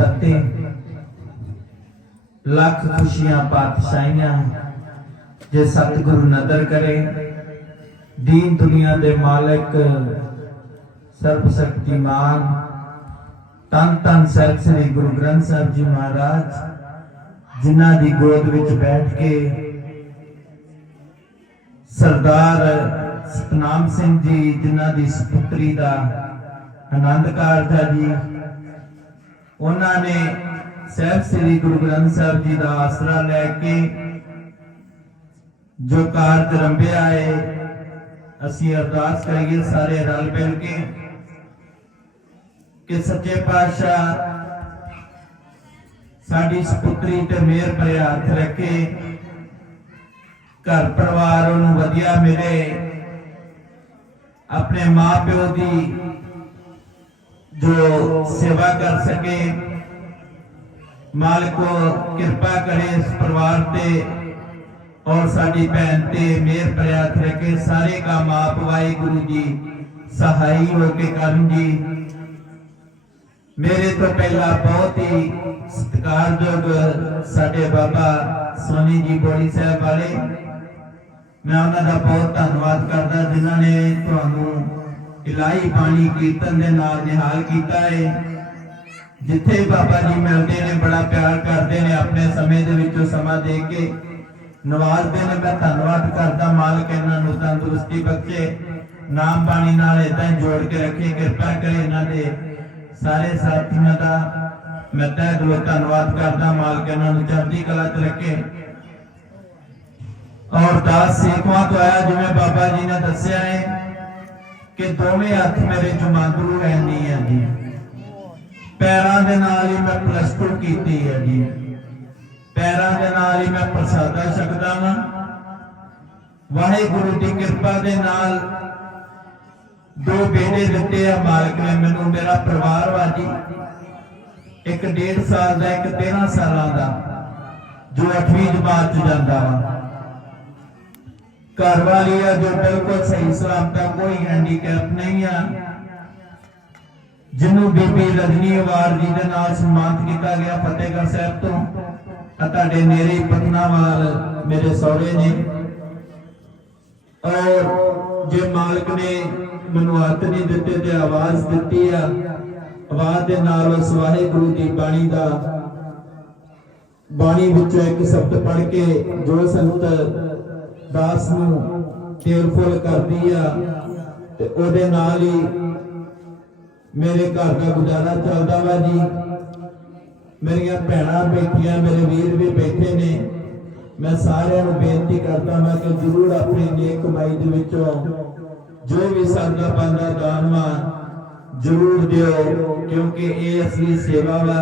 ਫਤਿਹ ਲੱਖ ਖੁਸ਼ੀਆਂ ਪਾਤਸ਼ਾਹੀਆਂ ਜੇ ਸਤਿਗੁਰੂ ਨਦਰ ਕਰੇ, ਦੀਨ ਦੁਨੀਆ ਦੇ ਮਾਲਕ ਸਰਬ ਸ਼ਕਤੀਮਾਨ ਤਨ ਤਨ ਸਾਹਿਬ ਸ੍ਰੀ ਗੁਰੂ ਗ੍ਰੰਥ ਸਾਹਿਬ ਜੀ ਮਹਾਰਾਜ, ਜਿਨ੍ਹਾਂ ਦੀ ਗੋਦ ਵਿੱਚ ਬੈਠ ਕੇ ਸਰਦਾਰ ਸਤਨਾਮ ਸਿੰਘ ਜੀ, ਜਿਨ੍ਹਾਂ ਦੀ ਸੁਪੁੱਤਰੀ ਦਾ ਆਨੰਦ ਕਾਰਜ ਜੀ ਉਹਨਾਂ ਨੇ ਸਹਿਬ ਸ੍ਰੀ ਗੁਰੂ ਗ੍ਰੰਥ ਸਾਹਿਬ ਜੀ ਦਾ ਆਸਰਾ ਲੈ ਕੇ ਜੋ ਕਾਰਜ ਰੰਭਿਆ ਹੈ ਅਸੀਂ ਅਰਦਾਸ ਕਰੀਏ ਸਾਰੇ ਰਲ ਮਿਲ ਕੇ ਕਿ ਸੱਚੇ ਪਾਤਸ਼ਾਹ ਸਾਡੀ ਸੁਪੁੱਤਰੀ ਤੇ ਮੇਰ ਭਰੇ ਹੱਥ ਰੱਖੇ, ਘਰ ਪਰਿਵਾਰ ਉਹਨੂੰ ਵਧੀਆ ਮਿਲੇ, ਆਪਣੇ ਮਾਪਿਓ ਦੀ ਜੋ ਸੇਵਾ ਕਰ ਸਕੇ। ਮਾਲਕੋ ਕਿਰਪਾ ਕਰੇ ਇਸ ਪਰਿਵਾਰ ਤੇ ਔਰ ਸਾਡੀ ਭੈਣ ਤੇ ਮਿਹਰ ਭਰਿਆ ਹੱਥ ਰੱਖੇ। ਸਾਰੇ ਕੰਮ ਆਪ ਵਾਹਿਗੁਰੂ ਜੀ, ਸਹਾਈ ਹੋ ਕੇ ਕਰਨ ਜੀ। ਮੇਰੇ ਤੋਂ ਪਹਿਲਾਂ ਬਹੁਤ ਹੀ ਸਤਿਕਾਰਯੋਗ ਸਾਡੇ ਬਾਬਾ ਸੋਨੀ ਜੀ ਬੋਲੀ ਸਾਹਿਬ ਵਾਲੇ। ਮੈਂ ਉਹਨਾਂ ਦਾ ਬਹੁਤ ਧੰਨਵਾਦ ਕਰਦਾ, ਜਿਨ੍ਹਾਂ ਨੇ ਤੁਹਾਨੂੰ ਇਲਾਹੀ ਬਾਣੀ ਕੀਰਤਨ ਦੇ ਨਾਲ ਨਿਹਾਲ ਕੀਤਾ ਹੈ ਜਿੱਥੇ ਬਾਬਾ ਜੀ ਮਿਲਦੇ ਨੇ, ਬੜਾ ਪਿਆਰ ਕਰਦੇ ਨੇ ਆਪਣੇ ਸਮੇਂ ਦੇ ਵਿੱਚੋਂ ਸਮਾਂ ਦੇ ਕੇ। ਨਵਾਜ਼ਦੇ ਨੇ, ਮੈਂ ਧੰਨਵਾਦ ਕਰਦਾ ਮਾਲਕ ਇਹਨਾਂ ਨੂੰ, ਤੰਦਰੁਸਤੀ ਬਖਸ਼ੇ। ਨਾਮ ਬਾਣੀ ਨਾਲ ਇਦਾਂ ਜੋੜ ਕੇ ਰੱਖੇ, ਕਿਰਪਾ ਕਰੇ ਇਹਨਾਂ ਦੇ। ਸਾਰੇ ਸਾਥੀਆਂ ਦਾ ਮੈਂ ਤਹਿ ਦਿਲੋਂ ਧੰਨਵਾਦ ਕਰਦਾ, ਮਾਲਕ ਇਹਨਾਂ ਨੂੰ ਚੜ੍ਹਦੀ ਕਲਾ ਚ ਰੱਖੇ। ਔਰ ਦਾਸ ਸੇਖਵਾਂ ਤੋਂ ਆਇਆ, ਜਿਵੇਂ ਬਾਬਾ ਜੀ ਨੇ ਦੱਸਿਆ ਹੈ ਕਿ ਦੋਵੇਂ ਹੱਥ ਮੇਰੇ ਜਮਾਂਦਰੂ ਰਹਿੰਦੀ ਹੈ ਜੀ। ਪੈਰਾਂ ਦੇ ਨਾਲ ਹੀ ਮੈਂ ਪਲੱਸ 2 ਕੀਤੀ ਹੈ ਜੀ। ਪੈਰਾਂ ਦੇ ਨਾਲ ਹੀ ਮੈਂ ਪ੍ਰਸਾਦਾ ਛਕਦਾ ਹਾਂ ਵਾਹਿਗੁਰੂ ਦੀ ਕਿਰਪਾ ਦੇ ਨਾਲ ਦੋ ਬੇਟੇ ਦਿੱਤੇ ਆ, ਮਾਲਕ ਨੇ ਮੈਨੂੰ, ਮੇਰਾ ਪਰਿਵਾਰ ਵਾਜੀ ਇੱਕ 1.5 ਸਾਲ ਦਾ, ਇੱਕ 13 ਸਾਲਾਂ ਦਾ, ਜੋ 8ਵੀਂ ਜਮਾਤ ਚ ਜਾਂਦਾ ਵਾ। ਘਰ ਵਾਲੀ ਆ ਜੋ ਬਿਲਕੁਲ ਸਹੀ ਸਲਾਮਤ ਦਾ ਕੋਈ ਹੈਂਡੀਕੈਪ ਨਹੀਂ ਆ। ਜਿਹਨੂੰ ਬੀਬੀ ਰਜਨੀ ਅਵਾਰ ਜੀ ਦੇ ਨਾਲ ਸਨਮਾਨਿਤ ਕੀਤਾ ਗਿਆ ਫਤਿਹਗੜ੍ਹ ਸਾਹਿਬ ਤੋਂ ਤੁਹਾਡੇ ਨੇੜੇ ਪਟਨਾਵਾਲ ਮੇਰੇ ਸਹੁਰੇ ਨੇ। ਔਰ ਜੇ ਮਾਲਕ ਨੇ ਮੈਨੂੰ ਹੱਥ ਨਹੀਂ ਦਿੱਤੇ ਤੇ ਆਵਾਜ਼ ਦਿੱਤੀ ਆ, ਆਵਾਜ਼ ਦੇ ਨਾਲ ਉਸ ਵਾਹਿਗੁਰੂ ਦੀ ਬਾਣੀ ਦਾ, ਬਾਣੀ ਵਿੱਚੋਂ ਇੱਕ ਸ਼ਬਦ ਪੜ੍ਹ ਕੇ ਜੋ ਸੰਤ ਦਾਸ ਨੂੰ ਤੇਲ ਕਰਦੀ ਆ ਤੇ ਉਹਦੇ ਨਾਲ ਹੀ ਮੇਰੇ ਘਰ ਦਾ ਗੁਜ਼ਾਰਾ ਚੱਲਦਾ ਵਾ ਜੀ। ਮੇਰੀਆਂ ਭੈਣਾਂ ਬੈਠੀਆਂ, ਮੇਰੇ ਵੀਰ ਵੀ ਬੈਠੇ ਨੇ। ਮੈਂ ਸਾਰਿਆਂ ਨੂੰ ਬੇਨਤੀ ਕਰਦਾ ਮੈਂ ਕਿ ਜਰੂਰ ਆਪਣੀ ਨੇਕ ਕਮਾਈ ਦੇ ਵਿੱਚੋਂ ਜੋ ਵੀ ਸਾਡਾ ਬੰਦਾ ਦਾਨਵਾ ਜਰੂਰ ਦਿਓ, ਕਿਉਂਕਿ ਇਹ ਅਸਲੀ ਸੇਵਾ ਵਾ।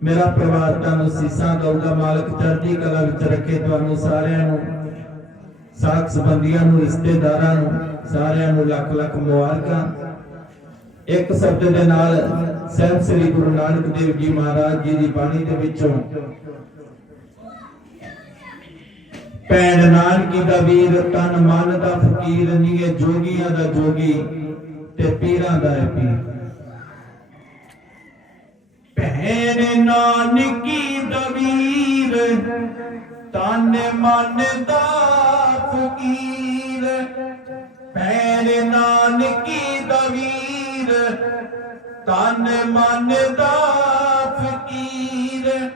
ਮੇਰਾ ਪਰਿਵਾਰ ਤੁਹਾਨੂੰ ਸੀਸਾਂ ਦਊਗਾ ਮਾਲਕ ਚੜ੍ਹਦੀ ਕਲਾ ਵਿੱਚ ਰੱਖੇ ਤੁਹਾਨੂੰ ਸਾਰਿਆਂ ਨੂੰ ਸਾਥ ਸੰਬੰਧੀਆਂ ਨੂੰ, ਰਿਸ਼ਤੇਦਾਰਾਂ ਨੂੰ, ਸਾਰਿਆਂ ਨੂੰ ਲੱਖ ਲੱਖ ਮੁਬਾਰਕਾਂ। ਇੱਕ ਸ਼ਬਦ ਦੇ ਨਾਲ ਸਹਿਬ ਸ੍ਰੀ ਗੁਰੂ ਨਾਨਕ ਦੇਵ ਜੀ ਮਹਾਰਾਜ ਜੀ ਦੀ ਬਾਣੀ ਦੇ ਵਿੱਚੋਂ, ਭੈਣ ਨਾਨਕੀ ਦਾ ਵੀਰ, ਤਨ ਮਨ ਦਾ ਫਕੀਰ ਨੀਏ ਜੋਗੀਆਂ ਦਾ ਜੋਗੀ ਤੇ ਪੀਰਾਂ ਦਾ ਹੈ ਪੀਰ। ਭੈਣ ਨਾਨਕੀ ਦਵੀਰ ਵੀਰ ਤਨ ਮਨ ਦਾ ਫਕੀਰ। ਭੈਣ ਨਾਨਕੀ ਦਵੀਰ, ਤਨ ਮਨ ਦਾ ਫਕੀਰ।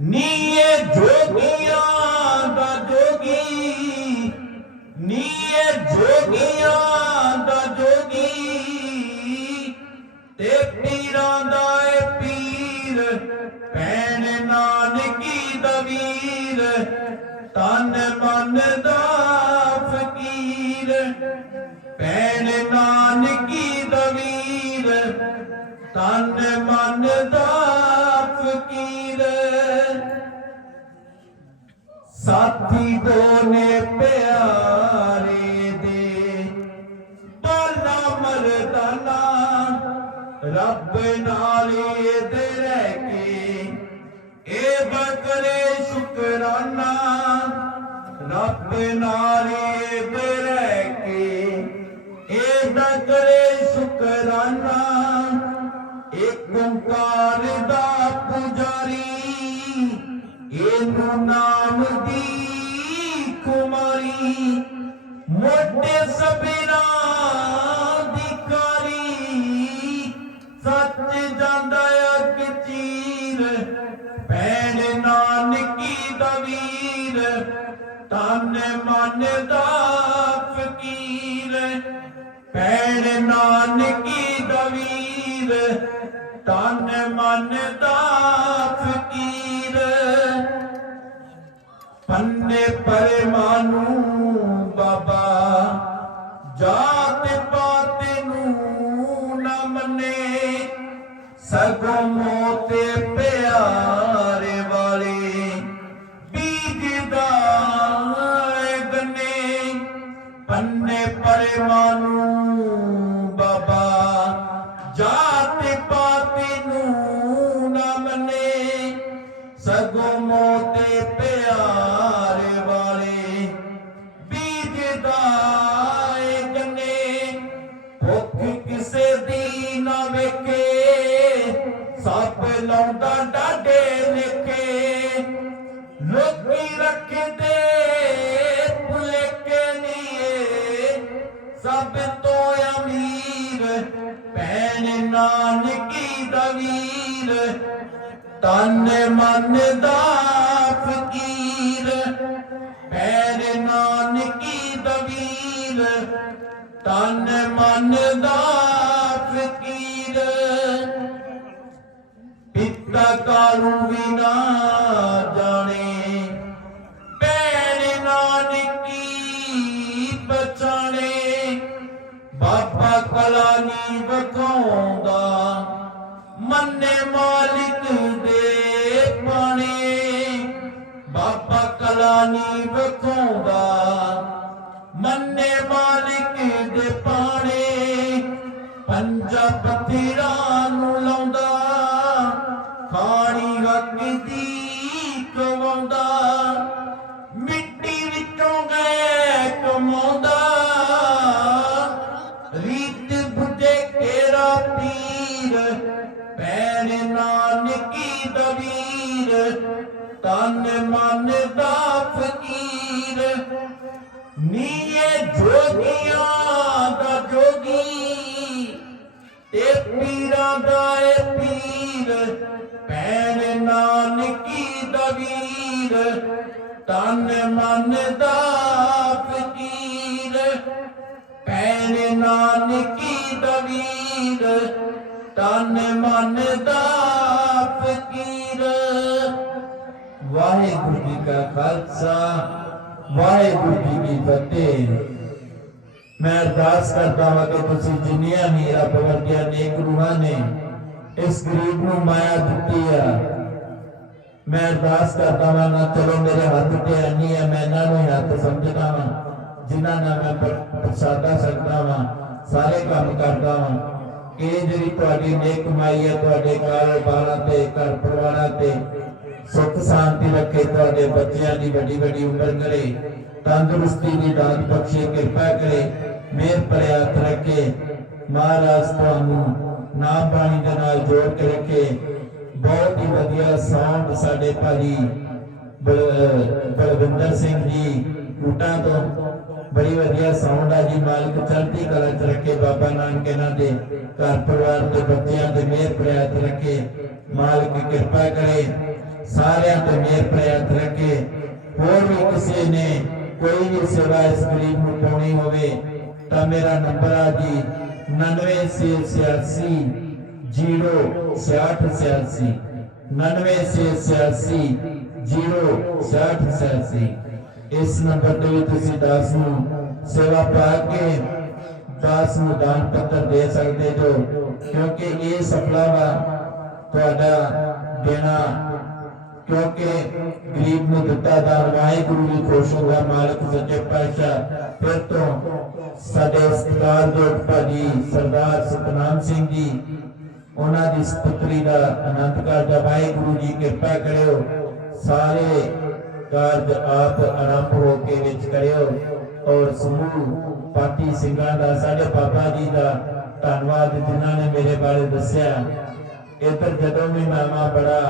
ਨੀਏ ਜੋਗੀਆਂ ਦਾ ਜੋਗੀ, ਨੀਏ ਜੋਗੀਆਂ ਮਨ ਦਾ ਫਕੀਰ ਸਾਥੀ ਦੋਨੇ ਪਿਆਰੇ ਦੇ। ਬਾਲਾ ਮਰਦਾਨਾ, ਰੱਬ ਨਾਲੇ ਦੇ ਰਹਿ ਕੇ। ਇਹ ਬਕਰੇ ਸ਼ੁਕਰਾਨਾ, ਰੱਬ ਨਾਲ ਮੋਟੇ ਸਬਰਾਂ ਦੀ ਕਾਰੀ ਸੱਚ ਜਾਂਦਾ ਅਕ ਚੀਰ। ਭੈਣ ਨਾਨਕੀ ਦਾ ਵੀਰ ਤਨ ਮਨ ਦਾ ਫਕੀਰ। ਭੈਣ ਨਾਨਕੀ ਦਾ ਵੀਰ ਤਨ ਮਨ ਦਾ ਫਕੀਰ। ਪੰਨੇ ਪਰਮਾਨੂ ਬਾਬਾ ਜਾਤ ਪਾਤ ਨੂੰ ਨਾ ਮੰਨੇ ਸਗੋਂ ਤੋਂ ਅਮੀਰ, ਭੈਣ ਨਾਨਕੀ ਦਾ ਵੀਰ, ਤਨ ਮਨ ਦਾ ਫਕੀਰ, ਭੈਣ ਨਾਨਕੀ ਦਾ ਵੀਰ, ਤਨ ਮਨ ਦਾ ਫਕੀਰ। ਪਿਤਾ ਕਾਲੂ ਵੀ ਕਲਾਨੀ ਵਖਾਉਂਦਾ। ਮੰਨੇ ਮਾਲਿਕ ਦੇ ਪਾਣੇ ਬਾਬਾ ਕਲਾ ਕਲਾਨੀ ਵਖਾਉਂਦਾ। ਮੰਨੇ ਤੇ ਪੀਰਾਂ ਦਾ ਏ ਪੀਰ, ਭੈਣ ਨਾਨਕੀ ਦਾ ਵੀਰ, ਤਨ ਮਨ ਦਾ ਫਕੀਰ, ਭੈਣ ਨਾਨਕੀ ਦਾ ਵੀਰ, ਤਨ ਮਨ ਦਾ ਫਕੀਰ। ਵਾਹਿਗੁਰੂ ਜੀ ਕਾ ਖਾਲਸਾ, ਵਾਹਿਗੁਰੂ ਜੀ ਕੀ ਫਤਿਹ। ਮੈਂ ਅਰਦਾਸ ਕਰਦਾ ਹਾਂ ਕਿ ਤੁਸੀਂ ਜਿੰਨੀਆਂ ਵੀ ਰੱਬ ਵਰਗੀਆਂ ਨੇਕ ਰੂਹਾਂ ਨੇ, ਇਸ ਗਰੀਬ ਨੂੰ ਮਾਇਆ ਦਿੱਤੀ ਆ। ਮੈਂ ਅਰਦਾਸ ਕਰਦਾ ਹਾਂ ਨਾ ਚਲੋ ਮੇਰੇ ਹੱਥ ਤੇ ਆਨੀ ਹੈ ਮੈਂ ਇਹਨਾਂ ਨੂੰ ਹੱਥ ਸਮਝਦਾ ਹਾਂ ਜਿਨ੍ਹਾਂ ਨਾਲ ਮੈਂ ਪ੍ਰਸਾਦਾ ਸਕਦਾ ਹਾਂ ਸਾਰੇ ਕੰਮ ਕਰਦਾ ਹਾਂ ਇਹ ਜਿਹੜੀ ਤੁਹਾਡੀ ਨੇਕ ਕਮਾਈ ਹੈ ਤੁਹਾਡੇ ਕਾਰੋਬਾਰਾਂ ਤੇ, ਘਰ ਪਰਿਵਾਰਾਂ ਤੇ, ਸੁੱਖ ਸ਼ਾਂਤੀ ਰੱਖੇ ਤੁਹਾਡੇ ਬੱਚਿਆਂ ਦੀ ਵੱਡੀ ਵੱਡੀ ਉਮਰ ਕਰੇ, ਤੰਦਰੁਸਤੀ ਦੀ ਦਾਤ ਬਖਸ਼ੇ, ਕਿਰਪਾ ਕਰੇ ਮਿਹਰ ਭਰਿਆ ਹੱਥ ਰੱਖੇ। ਮਹਾਰਾਜ ਤੁਹਾਨੂੰ ਨਾਮ ਬਾਣੀ ਦੇ ਨਾਲ ਜੋੜ ਕੇ ਰੱਖੇ। ਬਹੁਤ ਹੀ ਵਧੀਆ ਸਾਊਂਡ ਸਾਡੇ ਭਾਜੀ ਬਲਵਿੰਦਰ ਸਿੰਘ ਜੀ ਕੂਟਾਂ ਤੋਂ। ਬੜੀ ਵਧੀਆ ਸਾਊਂਡ ਆ ਜੀ, ਮਾਲਕ ਚੜ੍ਹਦੀ ਕਲਾ ਚ ਰੱਖੇ ਬਾਬਾ ਨਾਨਕ ਇਹਨਾਂ ਦੇ। ਘਰ ਪਰਿਵਾਰ ਤੇ ਬੱਚਿਆਂ ਤੇ ਮਿਹਰ ਭਰਿਆ ਰੱਖੇ। ਮਾਲਕ ਕਿਰਪਾ ਕਰੇ, ਸਾਰਿਆਂ ਤੇ ਮਿਹਰ ਭਰਿਆ ਰੱਖੇ। ਹੋਰ ਵੀ ਕਿਸੇ ਨੇ ਕੋਈ ਵੀ ਸੇਵਾ ਇਸ ਗਰੀਬ ਨੂੰ ਪਾਉਣੀ ਹੋਵੇ ਤਾਂ ਮੇਰਾ ਨੰਬਰ ਆ ਜੀ 9686 0686 9686 0686 ਇਸ ਨੰਬਰ ਤੇ ਵੀ ਤੁਸੀਂ ਦਾਸ ਨੂੰ ਸੇਵਾ ਪਾ ਕੇ ਦਾਸ ਨੂੰ ਦਾਨ ਪੱਤਰ ਦੇ ਸਕਦੇ ਹੋ, ਕਿਉਂਕਿ ਇਹ ਸਫਲਾ ਵਾ ਤੁਹਾਡਾ ਦੇਣਾ ਕਿਉਂਕਿ ਗਰੀਬ ਨੂੰ ਦਿੱਤਾ ਦਾਨ ਵਾਹਿਗੁਰੂ ਵੀ ਖੁਸ਼ ਹੋਗਾ ਮਾਲਕ ਸੱਚੇ ਪਾਤਸ਼ਾਹ। ਫਿਰ ਤੋਂ ਸਾਡੇ ਸਤਿਕਾਰਯੋਗ ਭਾਜੀ ਸਰਦਾਰ ਸਤਨਾਮ ਸਿੰਘ ਜੀ, ਉਹਨਾਂ ਦੀ ਸੁਪੁੱਤਰੀ ਦਾ ਅਨੰਤ ਕਾਰਜ ਵਾਹਿਗੁਰੂ ਜੀ ਕਿਰਪਾ ਕਰਿਓ। ਸਾਰੇ ਕਾਰਜ ਆਪ ਆਰੰਭ ਹੋ ਕੇ ਵਿੱਚ ਕਰਿਓ। ਔਰ ਸਮੂਹ ਪਾਰਟੀ ਸਿੰਘਾਂ ਦਾ, ਸਾਡੇ ਬਾਬਾ ਜੀ ਦਾ ਧੰਨਵਾਦ ਜਿਨ੍ਹਾਂ ਨੇ ਮੇਰੇ ਬਾਰੇ ਦੱਸਿਆ। ਇੱਧਰ ਜਦੋਂ ਵੀ ਮਾਮਾ ਬੜਾ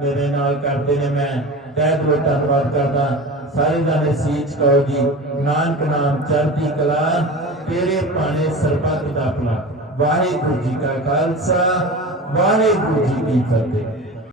ਮੇਰੇ ਨਾਲ ਕਰਦੇ ਨੇ ਮੈਂ। ਤਹਿ ਦਿਲੋਂ ਧੰਨਵਾਦ ਕਰਦਾ। ਸਾਰੇ ਜਾਣੇ ਸੀਚ ਕਹੋ ਜੀ। ਨਾਨਕ ਨਾਮ ਚੜ੍ਹਦੀ ਕਲਾ। ਤੇਰੇ ਪਾਣੇ ਸਰਬੱਤ ਦਾ ਭਲਾ। ਵਾਹਿਗੁਰੂ ਜੀ ਕਾ ਖਾਲਸਾ। ਵਾਹਿਗੁਰੂ ਜੀ ਕੀ ਫਤਿਹ।